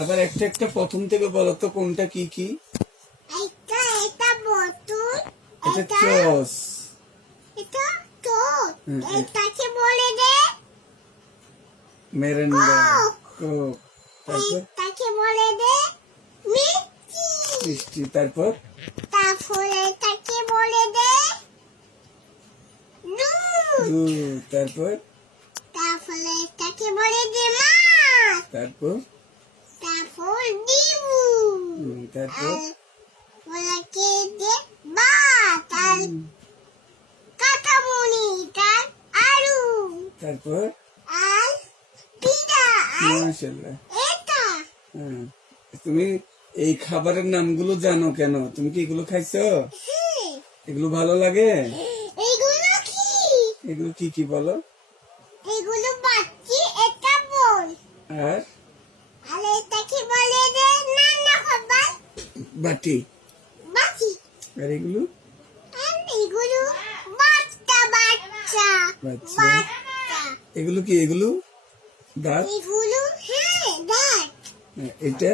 আবার একটা একটা প্রথম থেকে বলো তো কোনটা কি কি? এটা বোতল, এটা চস, এটা কোক, এটাকে বলে দে মেরেন্ডা, কোক, তারপর এটাকে বলে দে মিষ্টি, মিষ্টি, তারপর এটাকে বলে দে দুধ, তারপর এটাকে বলে দে মাছ, তারপর ডিম, তারপর ওটাকে দে ভাত, আর কাঁচামরিচ, আর আলু, তারপর আর পিঠা, আর মাশাআল্লাহ। এটা হ্যাঁ, তুমি এই খাবারের নামগুলো জানো কেন? তুমি কি এগুলো খাইছো? এগুলো ভালো লাগে? এগুলো কি? এগুলো কি কি বলো? এগুলো বাচ্চি, এটা বল, আর আর এটাকে বলে দে নানা খাবার বাটি, বাচ্চি, আর এগুলো আর এগুলো বাচ্চা বাচ্চা বাচ্চা। বাচ্চা, এগুলো কি? এগুলো দাঁত। এগুলো দেখ এটা